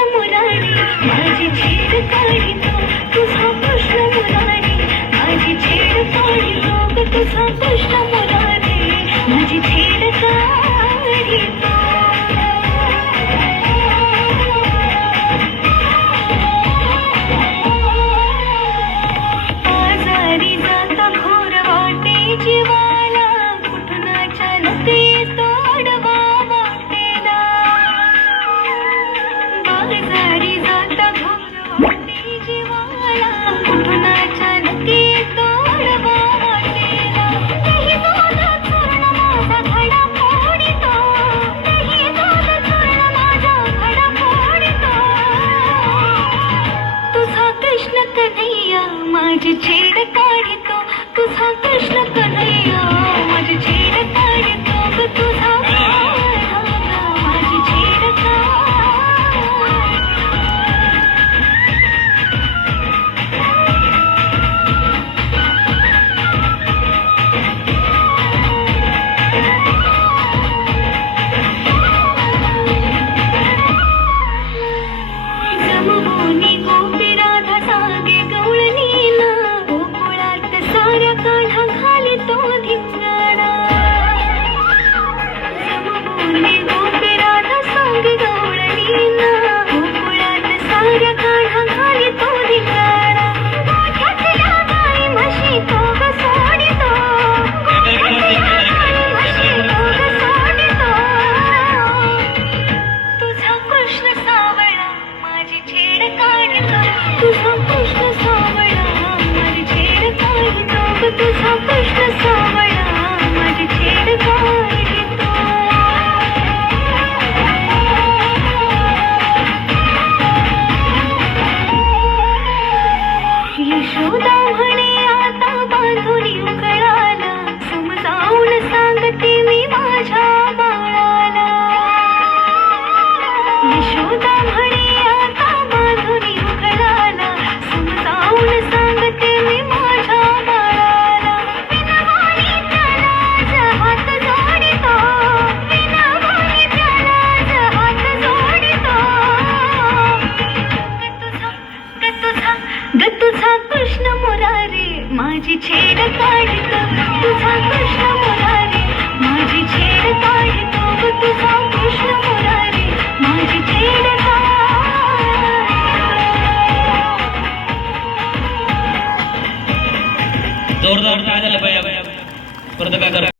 कृष्ण मुरारी माझी छेड काढितो तुझा कृष्ण मुरारी माझी छेड काढितो ग तुझा कृष्ण मुरारी माझी छेड काढितो आजारी जाता घोर वाटे जीवाला कुठून अचानक येतो आडवा वाटेला आजारी जाता घोर वाटे जीवाला कुठून अचानक येतो आडवा वाटेला नाही दोन चूर्ण माझा घडा फोडितो नाही दोन चूर्ण माझा घडा फोडितो तुझा कृष्ण कन्हैया माझी छेड काढितो तुझा कृष्ण कन्हैया माझी छेड काढितो ग तुझा माझी छेड जमभूनी गोपी राधा सांगे गवळणीला गोकुळात साऱ्या काढा घालितो धिंगाणा जमभूनी गोपी राधा सांगे गवळणीला गोकुळात साऱ्या काढा घालितो धिंगाणा गोठ्यातल्या गाई म्हशी तो ग सोडितो गोठ्यातल्या गाई म्हशी तो ग सोडितो तुझा कृष्ण सावळा माझी छेड काढितो तुझा कृष्ण सावळा माझी छेड काढितो ग तुझा कृष्ण सावळा माझी छेड काढितो यशोदा म्हणे आता बांधून उकळाला समजावून सांगते मी माझ्या बाळाला यशोदा म्हणे आता बांधून उकळाला समजावून सांगते मी माझ्या बाळाला विनवानी त्याला आज हात जोडितो विनवानी त्याला आज हात जोडितो ग तुझा कृष्ण मुरारी माझी छेड काढितो तुझा कृष्ण मुरारी माझी छेड काढितो ग तुझा कृष्ण मुरारी माझी छेड जोरदार टाळ्या झाल्या पाहिजे. परत काय करा.